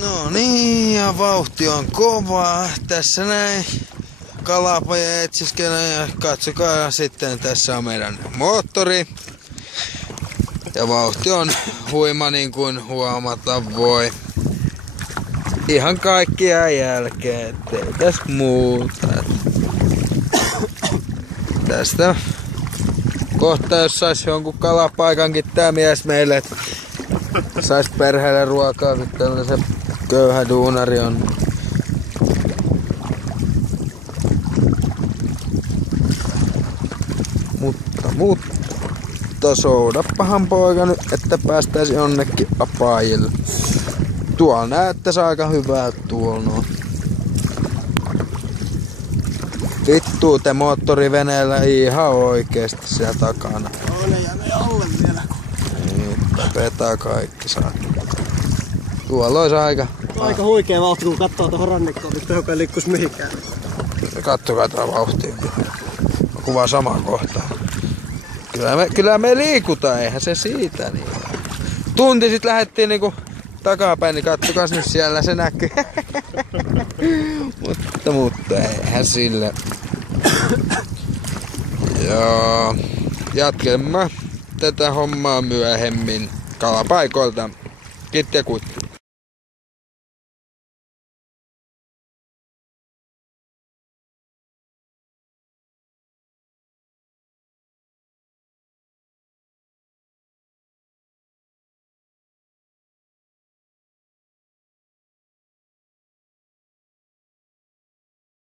No niin, ja vauhti on kova. Tässä näin kalapoja etsiskelen ja katsokaa sitten, tässä on meidän moottori. Ja vauhti on huima niin kuin huomata voi. Ihan kaikkia jälkeen, ettei tässä muuta. Tästä kohta jos sais jonkun kalapaikankin tää mies meille, että sais perheelle ruokaa, kun tällaisen köyhä duunari on. Mutta soudappahan poika nyt, että päästäisi jonnekin apajille. Tuolla näyttäisi aika hyvää tuolla. Vittuu te moottoriveneellä ihan oikeesti siellä takana. Joo, ne jää alle vielä. Niin, vetää kaikki saa. Tuolla olisi aika huikea vauhti, kun katsoo tuohon rannikkoon, mistä joka ei liikkuisi mihinkään. Kattokaa tää vauhtia. Kuvaa samaan kohtaan. Kyllä me liikutaan, eihän se siitä niin. Tunti sit lähdettiin niinku takapäin, niin kattokas nyt siellä se näkyy. mutta eihän sille. Joo, jatkelemme tätä hommaa myöhemmin kalapaikoilta. Kiitti ja kuitti.